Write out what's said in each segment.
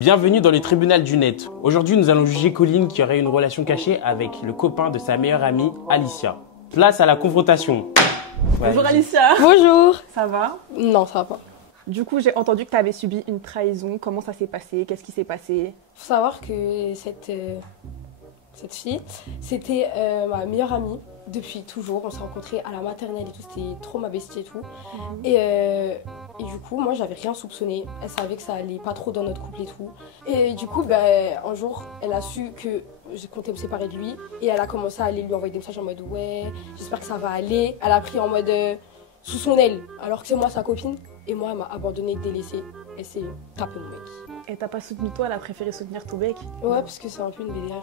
Bienvenue dans le tribunal du net. Aujourd'hui, nous allons juger Colline qui aurait une relation cachée avec le copain de sa meilleure amie, Alicia. Place à la confrontation. Bonjour Alicia. Bonjour. Ça va? Non, ça va pas. Du coup, j'ai entendu que tu avais subi une trahison. Comment ça s'est passé? Qu'est-ce qui s'est passé? Faut savoir que cette fille, c'était ma meilleure amie depuis toujours. On s'est rencontrés à la maternelle et tout, c'était trop ma bestie et tout. Et du coup, moi, j'avais rien soupçonné. Elle savait que ça allait pas trop dans notre couple et tout. Et du coup, un jour, elle a su que je comptais me séparer de lui. Et elle a commencé à aller lui envoyer des messages en mode « Ouais, j'espère que ça va aller ». Elle a pris en mode sous son aile, alors que c'est moi sa copine. Et moi, elle m'a abandonnée, délaissée. Elle s'est tapée mon mec. Et t'as pas soutenu toi, elle a préféré soutenir ton mec? Ouais, parce que c'est un peu une BDH,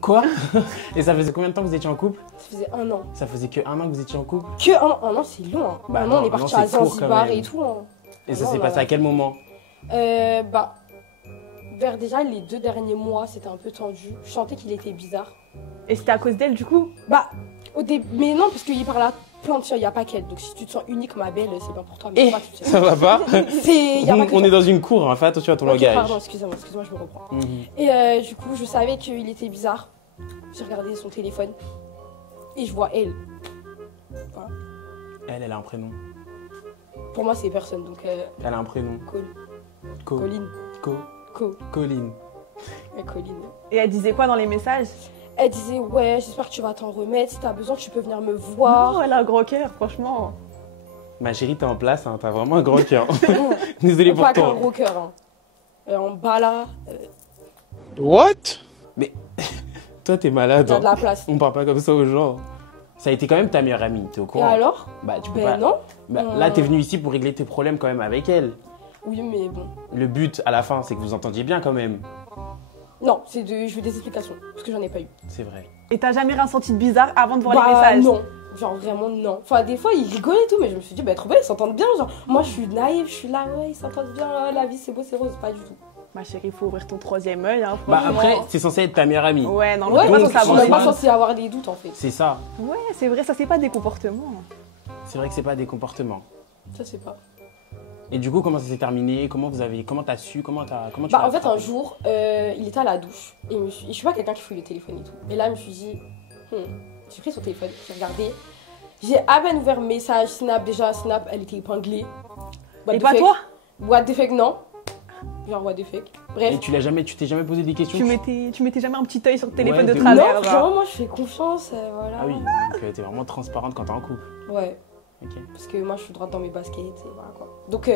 Quoi? Et ça faisait combien de temps que vous étiez en couple? Ça faisait 1 an. Ça faisait que 1 an que vous étiez en couple? Que 1 an, c'est long. Hein. Bah non, on est non, parti c'est à court Zanzibar quand même. et tout. Hein. Et ça Non, s'est là, passé à quel moment? Vers déjà les 2 derniers mois, c'était un peu tendu. Je sentais qu'il était bizarre. Et c'était à cause d'elle du coup? Au début, mais non, parce qu'il parle à plein de filles, il n'y a pas qu'elle. Donc si tu te sens unique, ma belle, c'est bien pour toi. Mais pas tout seul. Ça va pas? Y a pas que On toi. est dans une cour, hein. Fais attention à ton Ok, langage. pardon, excusez-moi, je me reprends. Et du coup, je savais qu'il était bizarre. J'ai regardé son téléphone et je vois elle. Voilà. Elle a un prénom. Pour moi, c'est personne, donc Elle a un prénom. Colline. Colline. Colline. Et elle disait quoi dans les messages? Elle disait ouais, j'espère que tu vas t'en remettre. Si t'as besoin, tu peux venir me voir. Oh, elle a un gros cœur, franchement. Ma chérie, t'es en place, hein. T'as vraiment un grand cœur. Désolé pour Pas qu'un toi. gros cœur. Hein. En bas là, What? Mais toi, t'es malade. t'as de Hein. la place. On parle pas comme ça aux gens. Ça a été quand même ta meilleure amie, t'es au Et courant? alors? Bah, tu peux pas. Non. Là, t'es venu ici pour régler tes problèmes quand même avec elle. Oui, mais bon. Le but, à la fin, c'est que vous entendiez bien quand même. Non, je veux des explications, parce que j'en ai pas eu. C'est vrai. Et t'as jamais rien senti de bizarre avant de voir les messages? Non. Genre vraiment non. Enfin, des fois, ils rigolaient et tout, mais je me suis dit, trop bien, ils s'entendent bien. Genre, moi, je suis naïve, je suis là, ouais, ils s'entendent bien, la vie, c'est beau, c'est rose. Pas du tout. Ma chérie, il faut ouvrir ton troisième œil, hein, Bah, franchement. après, c'est censé être ta meilleure amie. Ouais, non, Ouais, on donc, pas on savoir n'est les pas doutes. censé avoir des doutes, en fait. C'est ça. Ouais, c'est vrai, ça c'est pas des comportements. C'est vrai que c'est pas des comportements. Ça, c'est pas. Et du coup, comment ça s'est terminé? Comment t'as su? Comment tu En l'as fait, un attrapé? jour, il était à la douche. Et je suis pas quelqu'un qui fouille le téléphone et tout. Et là, je me suis dit, j'ai pris son téléphone, j'ai regardé. J'ai à peine ouvert message, Snap, déjà, Snap, elle était épinglée. What Et the pas fuck? toi? What the fuck, non. Genre, what the fuck. Bref. Et tu t'es jamais posé des questions? Tu mettais jamais un petit œil sur le téléphone Ouais, de de travers, Non, genre. genre, moi, je fais confiance, voilà. Ah oui, donc t'es vraiment transparente quand t'es en couple. Ouais. Ok. Parce que moi, je suis droite dans mes baskets, et voilà quoi. Donc,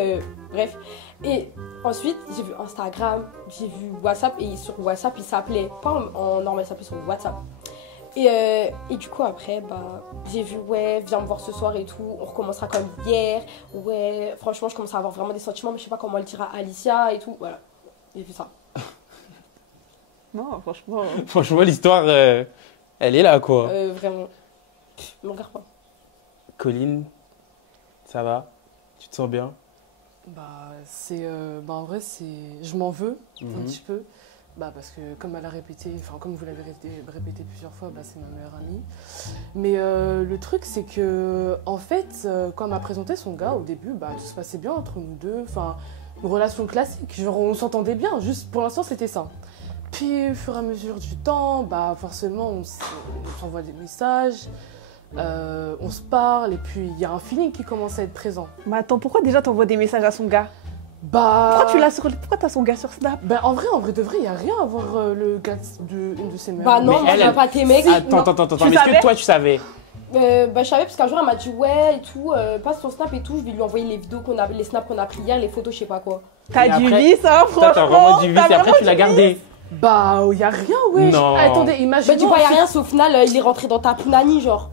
bref. Et ensuite, j'ai vu Instagram, j'ai vu WhatsApp, et sur WhatsApp, il s'appelait, pas en normal, il s'appelait sur WhatsApp. Et du coup, après, j'ai vu, ouais, viens me voir ce soir et tout, on recommencera comme hier. Ouais, franchement, je commence à avoir vraiment des sentiments, mais je sais pas comment le dire à Alicia et tout. Voilà, j'ai fait ça. Non, franchement. Franchement, l'histoire, elle est là, quoi. Vraiment. Me regarde pas. Colline, ça va? Tu te sens bien? En vrai, je m'en veux un Mhm. petit peu. Parce que comme elle a répété, enfin comme vous l'avez répété plusieurs fois, c'est ma meilleure amie. Mais le truc c'est que en fait, quand elle m'a présenté son gars au début, tout se passait bien entre nous deux. Enfin, une relation classique, genre on s'entendait bien. Juste pour l'instant c'était ça. Puis au fur et à mesure du temps, forcément on s'envoie des messages. On se parle et puis il y a un feeling qui commence à être présent. Mais attends, pourquoi déjà t'envoies des messages à son gars? Pourquoi t'as son gars sur Snap? En vrai de vrai, il n'y a rien à voir le gars une de ses meilleures Non, Mais moi, elle, j'aime pas tes mecs. Attends, mais est-ce que toi, tu savais? Je savais parce qu'un jour elle m'a dit ouais et tout, passe son snap et tout, je vais lui envoyer les vidéos les snaps qu'on a pris hier, les photos, je sais pas quoi. T'as Et du après- vice, hein, franchement. T'as vraiment du vice et après, tu l'as gardé. il y a rien, ouais. Non. Attendez, imaginez. Du coup, y a rien, sauf au final, il est rentré dans ta punani, genre.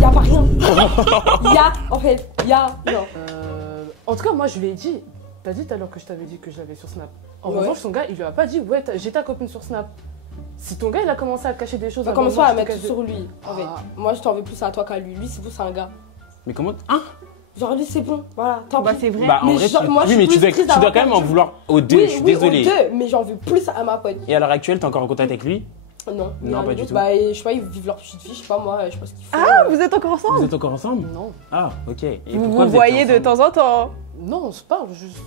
Y a pas rien. Genre. En tout cas, moi, je lui ai dit. T'as dit tout à l'heure que je t'avais dit que je l'avais sur Snap. En Ouais. revanche, son gars, il lui a pas dit, ouais, j'ai ta copine sur Snap. Si ton gars, il a commencé à te cacher des choses. Bah, avant commence moi, pas à je te mettre cache tout sur lui, en fait. Ah. Moi, je t'en veux plus à toi qu'à lui. Lui, c'est tout, c'est un gars. Mais comment? Hein? Genre, lui, c'est bon, voilà, tant pis. C'est vrai. En Mais vrai, genre, moi, je oui, suis mais plus tu dois triste quand d'avoir même en perdu. vouloir aux deux, je suis Oui, désolé. aux deux, mais j'en veux plus à ma pote. Et à l'heure actuelle, t'es encore en contact avec lui? Non, Non, pas du tout. Je sais pas, ils vivent leur petite vie, je sais pas moi, je sais pas ce qu'ils font. Ah, vous êtes encore ensemble? Vous êtes encore ensemble? Non. Ah, ok. Et Vous pourquoi vous étiez voyez de ensemble? temps en temps? Non, on se parle juste.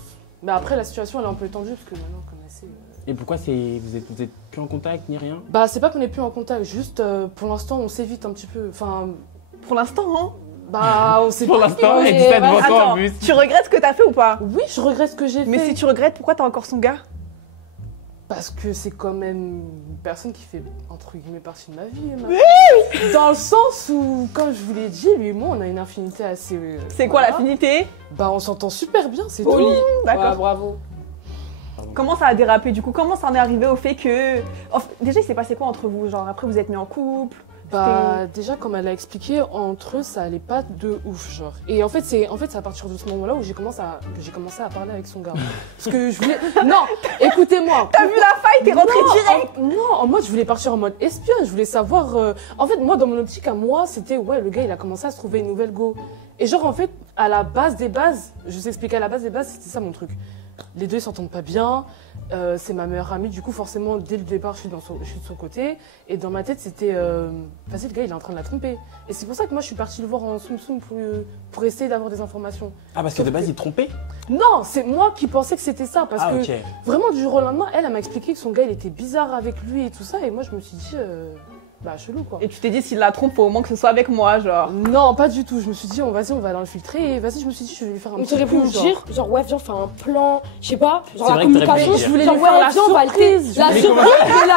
Mais après, la situation, elle est un peu tendue parce que maintenant, comme elle passé. Et pourquoi vous êtes plus en contact ni rien? Bah, c'est pas qu'on est plus en contact, juste pour l'instant, on s'évite un petit peu. Enfin, Pour l'instant, hein. bah, on s'est Pour pas- l'instant, mais elle dit ça devant toi en Attends, plus. tu regrettes ce que t'as fait ou pas? Oui, je regrette ce que j'ai fait. Mais si tu regrettes, pourquoi t'as encore son gars? Parce que c'est quand même une personne qui fait, entre guillemets, partie de ma vie. Dans le sens où, comme je vous l'ai dit, lui et moi, on a une affinité assez... C'est quoi voilà. l'affinité? Bah, on s'entend super bien, c'est Poli. tout. D'accord. Ouais, bravo. Comment ça a dérapé du coup? Comment ça en est arrivé au fait que... Déjà, il s'est passé quoi entre vous? Genre, après, vous êtes mis en couple? Bah, déjà, comme elle a expliqué, entre eux, ça allait pas de ouf, genre. Et en fait, c'est à partir de ce moment-là où j'ai commencé à parler avec son gars. Parce que je voulais... Non, écoutez-moi. T'as vu la faille? T'es rentré direct? Non, en mode, je voulais partir en mode espion. Je voulais savoir... En fait, moi, dans mon optique, à moi, c'était... Ouais, le gars, il a commencé à se trouver une nouvelle go. Et genre, en fait, à la base des bases, je vous expliquais, à la base des bases, c'était ça mon truc. Les deux, ils s'entendent pas bien. C'est ma meilleure amie, du coup, forcément, dès le départ, je suis de son côté. Et dans ma tête, c'était... Vas-y, le gars, il est en train de la tromper. Et c'est pour ça que moi, je suis partie le voir en soum-soum pour essayer d'avoir des informations. Ah, parce que de base, il trompait? Non, c'est moi qui pensais que c'était ça. Parce Ah, que ok. vraiment, du jour au lendemain, elle m'a expliqué que son gars, il était bizarre avec lui et tout ça. Et moi, je me suis dit... Bah, chelou, quoi. Et tu t'es dit, s'il la trompe, faut au moins que ce soit avec moi, genre. Non, pas du tout. Je me suis dit, vas-y, on va l'infiltrer. Et vas-y, je me suis dit, je vais lui faire un On petit t'aurait pu coup, me dire, genre, ouais, viens, on fait un plan, je sais pas, genre C'est la vrai que t'aurais pu communication. me dire. Je voulais genre, lui faire ouais, la viens, on va le surprise. La Mais surprise, mais là,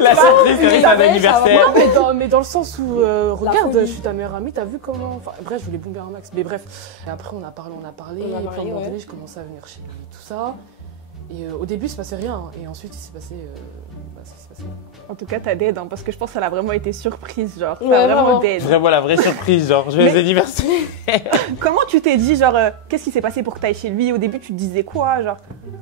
La surprise, c'est ça un va, anniversaire. Mais dans le sens où, regarde, folie. je suis ta meilleure amie, t'as vu comment... Enfin, bref, je voulais bomber un max. Mais bref. Et après, on a parlé. On a Et puis, à un parlé, moment ouais. donné, je commençais à venir chez lui, tout ça. Et au début, il se passait rien. Et ensuite, il s'est passé... ça s'est passé. En tout cas, t'as dead, hein, parce que je pense qu'elle a vraiment été surprise, genre. T'as Ouais, vraiment vraiment. dead. Vraiment la vraie surprise, genre, joyeux Mais- anniversaire. Comment tu t'es dit, genre, qu'est-ce qui s'est passé pour que t'ailles chez lui? Au début, tu te disais quoi, genre?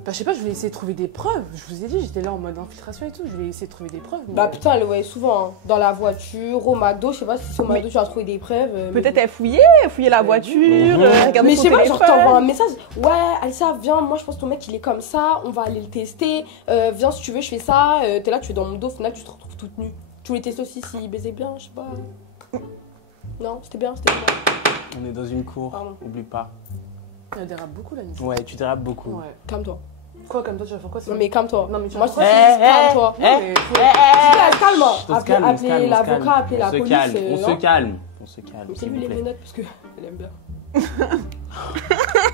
Bah, je sais pas, je voulais essayer de trouver des preuves. Je vous ai dit, j'étais là en mode infiltration et tout. Je voulais essayer de trouver des preuves. mais- Bah putain, elle le voyait souvent, hein, dans la voiture, au McDo, je sais pas si c'est au McDo tu as trouvé des preuves. Peut-être elle fouillait la voiture, Mhm. regardait Mais je son sais pas, genre téléphone. t'envoies un message, ouais Alissa viens, moi je pense que ton mec il est comme ça, on va aller le tester, viens si tu veux je fais ça, t'es là tu es dans mon dos, au final tu te retrouves toute nue. Tu voulais tester aussi s'il baisait bien, je sais pas. Non, c'était bien, c'était bien. On est dans une cour, Pardon. oublie pas. Elle dérape beaucoup, la musique. Ouais, tu dérapes beaucoup. Ouais. Calme-toi. Quoi, comme toi, tu vas faire quoi Non mais calme-toi. Non, mais tu Moi vas je faire te quoi dis calme-toi. Non, mais Calme, On se calme, on se calme, appelez on se calme. l'avocat, appelez la On se police. calme, on non. se calme. On se calme, Mais c'est s'il lui vous les plaît. menottes parce que elle aime bien.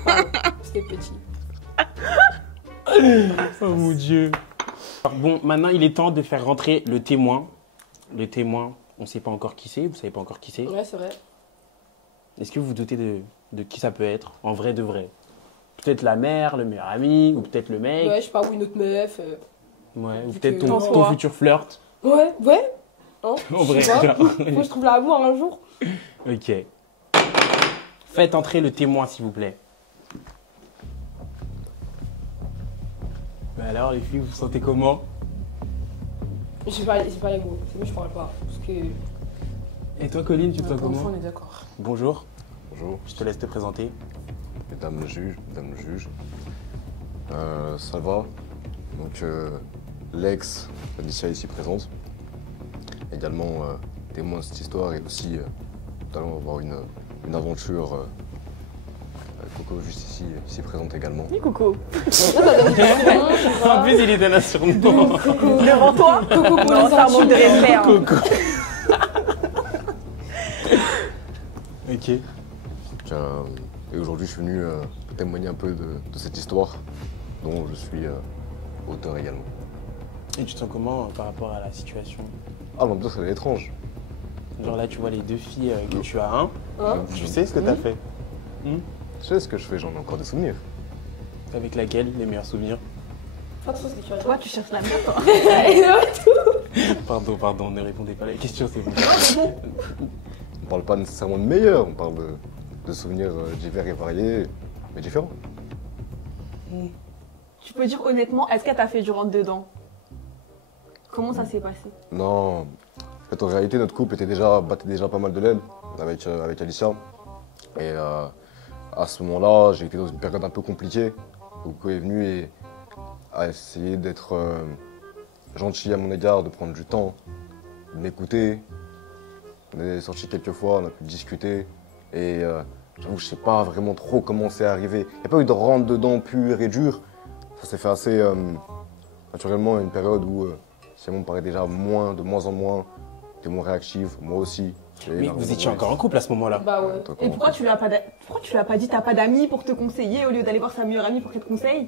Pardon, c'était petit. Oh mon Dieu. Alors bon, maintenant il est temps de faire rentrer le témoin. Le témoin, on ne sait pas encore qui c'est, vous savez pas encore qui c'est. Ouais, c'est vrai. Est-ce que vous vous doutez de qui ça peut être, en vrai de vrai? Peut-être la mère, le meilleur ami, ou peut-être le mec. Ouais, je sais pas, ou une autre meuf. Ouais, ou Vu peut-être que- ton Toi. futur flirt. Ouais, ouais. Hein, En je vrai. sais pas. genre. Faut que je trouve l'amour un jour. Ok. Faites entrer le témoin, s'il vous plaît. Bah alors, les filles, vous vous sentez comment? J'ai pas les mots, c'est mieux, je parle pas. Parce que. Et toi, Colline, tu te sens Pour une fois, comment? on est d'accord. Bonjour, Bonjour, je te laisse te présenter. mesdames le juge, mesdames le juge. Ça va. Donc, l'ex Alicia ici présente. Également témoin de cette histoire et aussi nous allons avoir une aventure. Coco juste ici présente également. Oui, Coco. Là, ça donne du surnom, tu En vois. plus, il est dans un surnom. Devant toi? Coco pour Non, les c'est un manque de intimes. respect. hein. Coco. Ok. Et aujourd'hui, je suis venu témoigner un peu de cette histoire dont je suis auteur également. Et tu te sens comment par rapport à la situation? Ah, l'ambiance elle est étrange. Genre là, tu vois les deux filles que tu as un. Hein Tu sais ce que t'as fait? Je sais ce que je fais, j'en ai encore des souvenirs. Avec laquelle les meilleurs souvenirs? Pas trop ce que tu vas Toi, dire. tu cherches la merde. toi. Pardon, ne répondez pas à la question, c'est bon. On parle pas nécessairement de meilleurs, on parle de souvenirs divers et variés, mais différents. Tu peux dire honnêtement, est-ce qu'elle t'a fait du rentre dedans? Comment ça s'est passé? Non, en fait, en réalité, notre couple battait déjà pas mal de l'aile avec Alicia. Et à ce moment-là, j'ai été dans une période un peu compliquée. où Coco est venu et a essayé d'être gentil à mon égard, de prendre du temps, de m'écouter. On est sortis quelques fois, on a pu discuter. Et j'avoue, je sais pas vraiment trop comment c'est arrivé. Il n'y a pas eu de rentre dedans pur et dur. ça s'est fait assez naturellement, une période où Simon me paraît déjà de moins en moins, était moins réactif, moi aussi. Mais vous étiez encore en couple à ce moment-là. Bah ouais. Et pourquoi tu lui as pas dit t'as pas d'amis pour te conseiller au lieu d'aller voir sa meilleure amie pour qu'elle te conseille?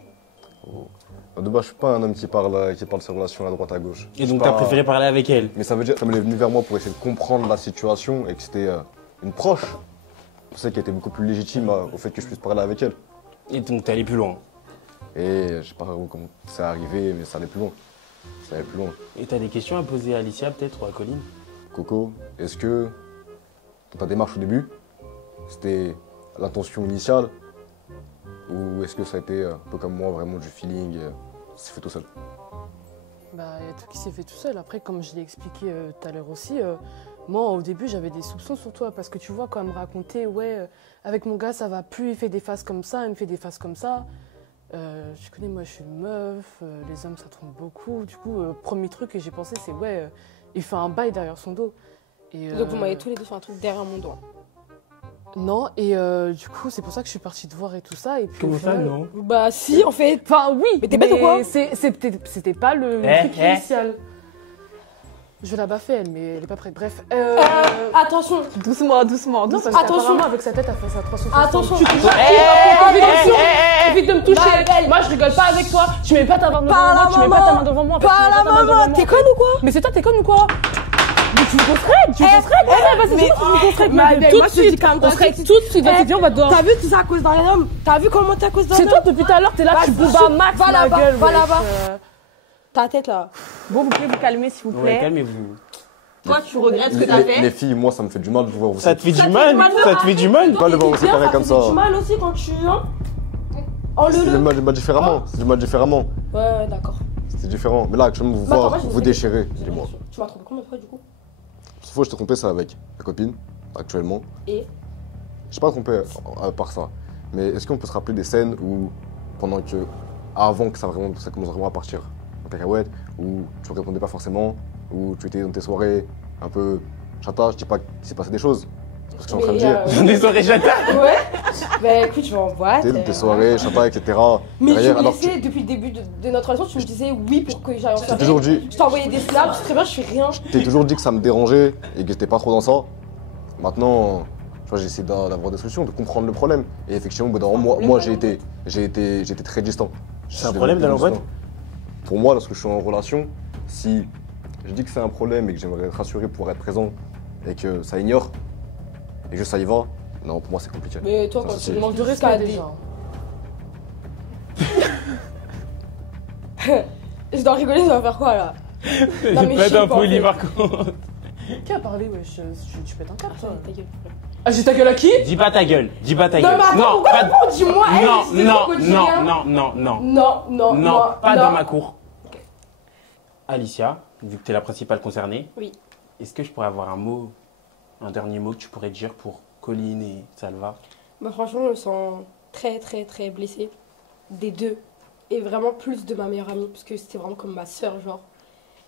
De base, je suis pas un homme qui parle ses relations à droite à gauche. Et donc t'as préféré parler avec elle? Mais ça veut dire, ça m'est venu vers moi pour essayer de comprendre la situation et que c'était une proche. Je sais qu'elle était beaucoup plus légitime au fait que je puisse parler avec elle. Et donc t'es allé plus loin. Et je sais pas comment c'est arrivé, mais ça allait plus loin. Ça allait plus loin. Et t'as des questions à poser à Alicia peut-être ou à Colline? Coco, est-ce que dans ta démarche au début, c'était l'intention initiale ou est-ce que ça a été un peu comme moi, vraiment du feeling, ça s'est fait tout seul? Bah, il y a tout qui s'est fait tout seul. Après, comme je l'ai expliqué tout à l'heure aussi, moi, au début, j'avais des soupçons sur toi. Parce que tu vois, quand elle me racontait, ouais, avec mon gars, ça va plus, il fait des faces comme ça, il me fait des faces comme ça. Je connais, moi, je suis une meuf, les hommes, ça trompe beaucoup. Du coup, premier truc que j'ai pensé, c'est, ouais, il fait un bail derrière son dos. Et, Donc vous m'avez tous les deux fait un truc derrière mon dos. Non, et du coup, c'est pour ça que je suis partie te voir et tout ça. Et puis, Comment au ça, final- non? Bah si, en fait. Enfin, oui, Mais t'es bête ou quoi c'était pas le truc initial. Je vais la baffer, elle, mais elle est pas prête. Bref. Attention. Doucement, doucement, Non, doucement. parce Attention. qu'apparemment, avec sa tête, elle fait sa 360. Attention. Tu touches Évite de me toucher. Bah, Moi, je rigole pas avec toi. Tu mets pas ta main devant Pas moi. la Tu mets pas maman. ta main devant moi. Pas la maman. T'es conne ou quoi? Mais c'est toi, t'es conne ou quoi? Mais tu me constrèques, tu me constrèques. Vas-y, mais- dis-moi si tu me constrèques. Mais Mais moi, tout je de te dis suite, quand même, on serait tout de suite. Vas-y, dis, on va dehors. T'as vu, tout ça à cause d'un homme? T'as vu comment t'es à cause d'un homme? C'est toi, depuis tout à l'heure, t'es là, tu Vas-y, bombes à max, va ma là-bas, gueule. va wesh. là-bas. Ta tête là. Bon, vous pouvez vous calmer s'il vous Ouais, plaît. calmez-vous. Toi, tu regrettes ce que t'as Les fait. filles, moi, ça me fait du mal de vous voir vous. Ça te fait Ça du te mal? fait mal, Ça te fait du mal? Pas le voir vous séparer comme ça. Ça fait du mal aussi quand tu... Hein oh C'est du le. mal différemment. C'est du mal différemment. Ouais, d'accord. C'est différent. Mais là, actuellement, vous Bah, attends, voir, moi, j'ai vous une déchirer, J'ai une dis-moi. question. Tu m'as trompé combien de fois du coup? Cette fois, je t'ai trompé, ça avec ta copine, actuellement. Et Je t'ai pas trompé à part ça. Mais est-ce qu'on peut se rappeler des scènes où, avant que ça commence vraiment à partir en cacahuète, où tu ne répondais pas forcément, où tu étais dans tes soirées un peu chata, je dis pas qu'il s'est passé des choses. C'est ce que je suis en train de dire. Dans des soirées chata? Ouais. Bah écoute, je vais en boîte. Tu sais, dans tes soirées, chata, etc. Mais Derrière, tu me alors laissais, depuis le début de notre relation, tu me disais oui pour que j'aille en t'es soirée. toujours dit, Je t'ai envoyé des snaps, très bien, je fais rien. t'es toujours dit que ça me dérangeait et que j'étais pas trop dans ça. Maintenant, tu vois, j'ai essayé d'avoir des solutions, de comprendre le problème. Et effectivement, au bout d'un moment, moi j'ai été très distant. C'est un problème d'aller en boîte? Pour moi, lorsque je suis en relation, si je dis que c'est un problème et que j'aimerais être rassuré pour être présent et que ça ignore et que ça y va, non, pour moi c'est compliqué. Mais toi, quand Ça, tu c'est- Manque de jusqu'à respect des- déjà. Je dois rigoler, ça va faire quoi là? Non, mais Pas je sais pas, d'impoli en fait. par contre. Qui a parlé, wesh? Tu pètes un câble, toi. Ta gueule. Ah, j'ai ta gueule à qui? Dis pas ta gueule, dis pas ta Non, gueule. mais attends, pourquoi pas- t'as dis-moi, hey, non, c'est non, trop non, quotidien. non, non, non, Non, pas non. dans ma cour. Alicia, vu que tu es la principale concernée, Oui. est-ce que je pourrais avoir un dernier mot que tu pourrais dire pour Colline et Salva? Bah franchement, je me sens très très très blessée des deux. Et vraiment plus de ma meilleure amie, parce que c'était vraiment comme ma sœur, genre.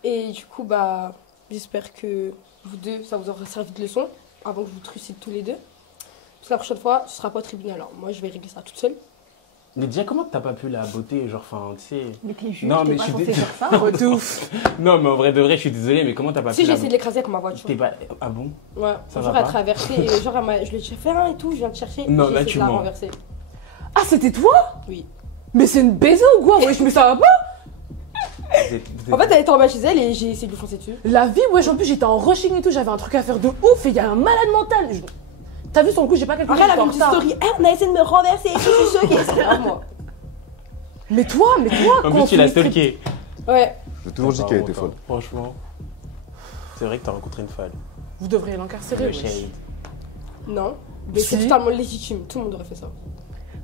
Et du coup, bah, j'espère que vous deux, ça vous aura servi de leçon, avant que je vous trucide tous les deux. Parce que la prochaine fois, ce sera pas au tribunal. Alors moi, je vais régler ça toute seule. Mais déjà, comment t'as pas pu la beauté, genre, enfin, tu sais... Mais t'es juge, Non, t'es mais pas je suis censé dé- faire ça. De ouf. Non, mais en vrai de vrai, je suis désolé, mais comment t'as pas Si pu j'ai la essayé de l'écraser avec ma voiture. T'es pas... Ah bon? Ouais, Ça un jour va elle pas traversé et genre je lui ai dit fais un et tout, je viens te chercher. Non, j'ai là, essayé tu de la mens. renverser. Ah, c'était toi? Oui. Mais c'est une baiser ou quoi? Wesh, mais ça va pas? En fait, elle était en bas chez elle et j'ai essayé de lui foncer dessus. La vie, wesh, en plus, j'étais en rushing et tout, j'avais un truc à faire de ouf et il y a un malade mental. T'as vu son coup, j'ai pas calculé. Après, elle avait j'étais une en petite retard. story. Eh, on a essayé de me renverser et tout, je suis choquée. C'est grave, moi. Mais toi, En quand plus, tu on l'as fait une stalké. Ouais. J'ai toujours dit qu'elle était folle. Franchement. C'est vrai que t'as rencontré une folle. Vous devriez l'encarcérer, Le wesh. shade. Non. Mais Si. c'est totalement légitime. Tout le monde aurait fait ça.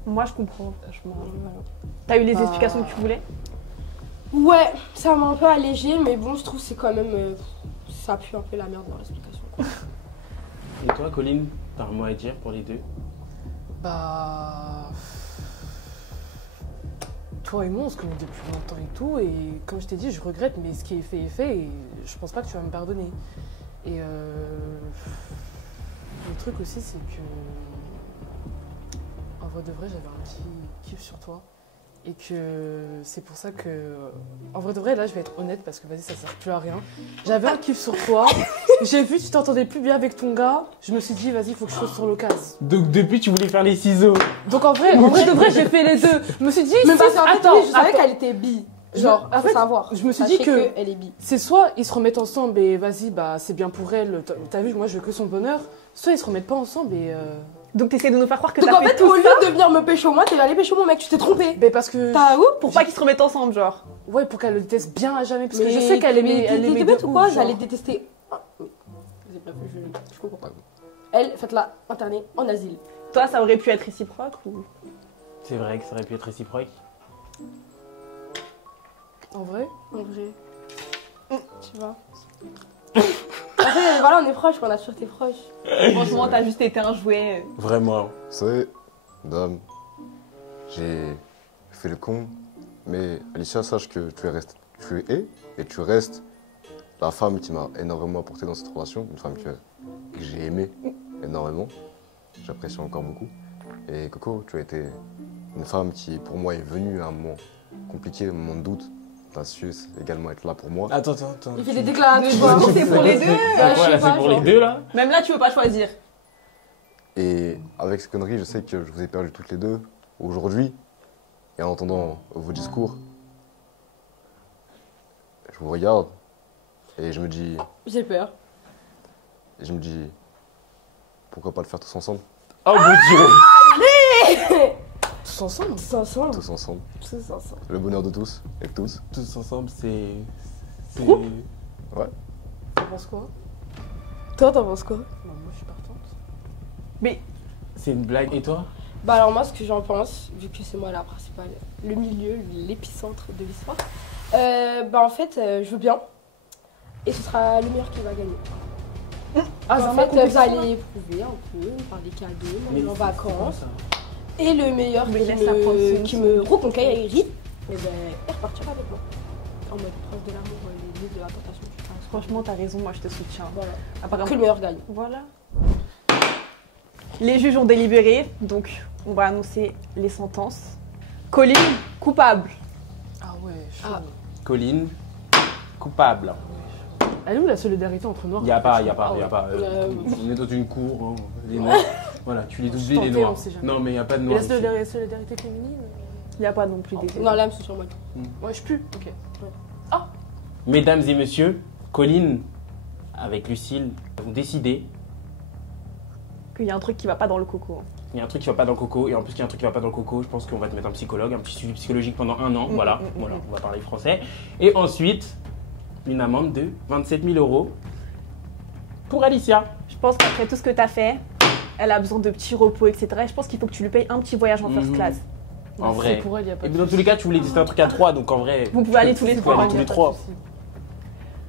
Moi, je comprends. T'as eu les Bah. explications que tu voulais? Ouais, ça m'a un peu allégé, mais bon, je trouve que c'est quand même. Ça pue un peu la merde dans l'explication. Et toi, Colline, t'as un mot à dire pour les deux? Bah. Toi et moi, on se connaît depuis longtemps et tout, et comme je t'ai dit, je regrette, mais ce qui est fait, et je pense pas que tu vas me pardonner. Et le truc aussi, c'est que. En vrai de vrai, j'avais un petit kiff sur toi. Et que c'est pour ça que... En vrai de vrai, là, je vais être honnête parce que vas-y, ça sert plus à rien. J'avais un kiff sur toi. J'ai vu, tu t'entendais plus bien avec ton gars. Je me suis dit, vas-y, il faut que je fasse sur l'occasion. Donc depuis, tu voulais faire les ciseaux. Donc en vrai de vrai, j'ai fait les deux. Je me suis dit, Mais parce qu'en fait, attends, oui, je savais attends. qu'elle était bi. Genre, en faut fait, savoir. je me suis Sachez dit que elle est bi. c'est soit ils se remettent ensemble et vas-y, bah c'est bien pour elle. T'as vu, moi je veux que son bonheur. Soit ils se remettent pas ensemble et. Donc t'essaies de nous faire croire que Donc t'as en fait fait, tout au lieu ça de venir me pécho moi, t'es allé pécho mon mec, tu t'es trompé. Mais parce que. T'as où pour pas qu'ils se remettent ensemble, genre. Ouais, pour qu'elle le déteste bien à jamais. Parce que je sais qu'elle aimait. Elle aimait t'es de bête ou ouf, quoi genre. J'allais détester. Ah, oui. C'est bref, je comprends pas. Elle, faites-la interner en asile. Toi, ça aurait pu être réciproque ou... C'est vrai que ça aurait pu être réciproque. En vrai. En vrai. Tu vois. Après, voilà, on est proches, on a toujours été proches. Franchement, t'as juste été un jouet. Vraiment. Vous savez, dame, j'ai fait le con, mais Alicia, sache que tu es et tu restes la femme qui m'a énormément apporté dans cette relation, une femme que j'ai aimée énormément, j'apprécie encore beaucoup. Et Coco, tu as été une femme qui, pour moi, est venue à un moment compliqué, un moment de doute. Tu as su également être là pour moi. Attends. Il fait des déclarations. Tu vois, c'est pour les deux. Bah, je Voilà, sais pas, c'est pour les genre. deux là. Même là, tu veux pas choisir. Et avec ces conneries, je sais que je vous ai perdu toutes les deux aujourd'hui. Et en entendant vos discours, je vous regarde et je me dis, J'ai peur. pourquoi pas le faire tous ensemble? Oh mon dieu. Tous ensemble. Tous ensemble. Tous ensemble. Tous ensemble. Le bonheur de tous et de tous. Tous ensemble, c'est. Ouais. T'en penses quoi? Toi, t'en penses quoi? Bah, moi je suis partante. Mais C'est une blague. Et toi? Bah alors moi, ce que j'en pense, vu que c'est moi la principale, le milieu, l'épicentre de l'histoire, bah en fait, je veux bien. Et ce sera le meilleur qui va gagner. Ah, En fait, vous allez éprouver un peu, par des cadeaux, manger en vacances. Et le meilleur Mais laisse la prendre son qui son. me reconquérit, et ben, il repartira avec moi. En mode preuve de l'amour, les limites de la tentation, tu vois. franchement, t'as raison, moi je te soutiens. Voilà. Apparemment. Que le meilleur gagne. Voilà. Les juges ont délibéré, donc on va annoncer les sentences. Colline, coupable. Ah ouais, chaud. Ah. Colline, coupable. Elle est où la solidarité entre noirs? Y a pas. On est dans une cour. Hein. Les noirs. Voilà, tu les doublés, les Tenté, noirs. on sait jamais. Non, mais y a pas de Et noirs. la ici. solidarité féminine? Il n'y a pas non plus des... Non, l'âme, c'est sur moi. Ouais, je pue. Ok. Mesdames et messieurs, Colline, avec Lucille, ont décidé. Qu'il y a un truc qui va pas dans le coco. Il y a un truc qui va pas dans le coco, et en plus qu'il y a un truc qui va pas dans le coco, je pense qu'on va te mettre un psychologue, un petit suivi psychologique pendant 1 an, voilà, on va parler français. Et ensuite, une amende de 27 000 € pour Alicia. Je pense qu'après tout ce que t'as fait, elle a besoin de petits repos, etc. Et je pense qu'il faut que tu lui payes un petit voyage en first class. En vrai. Pour elle, y a pas Et de dans tous les cas, tu voulais tester un truc à 3, donc en vrai. Vous pouvez aller tous les tu peux trois, aller hein, tous y a les pas 3.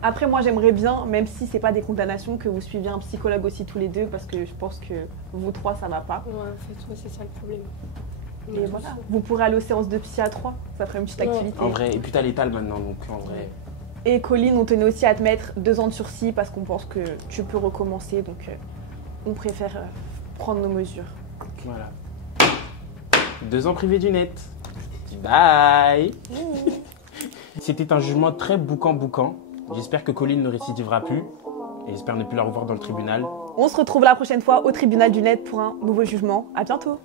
Après, moi, j'aimerais bien, même si c'est pas des condamnations, que vous suiviez un psychologue aussi tous les deux, parce que je pense que vous trois, ça va pas. Ouais, en fait, ouais, c'est ça le problème. Et voilà. Vous pourrez aller aux séances de psy à 3. Ça ferait une petite Ouais. activité. En vrai, et puis t'as l'étal maintenant, donc en vrai. Et Colline, on tenait aussi à te mettre 2 ans de sursis parce qu'on pense que tu peux recommencer. Donc, on préfère prendre nos mesures. Voilà. 2 ans privés du net. Bye. C'était un jugement très boucan. J'espère que Colline ne récidivera plus. Et j'espère ne plus la revoir dans le tribunal. On se retrouve la prochaine fois au tribunal du net pour un nouveau jugement. À bientôt.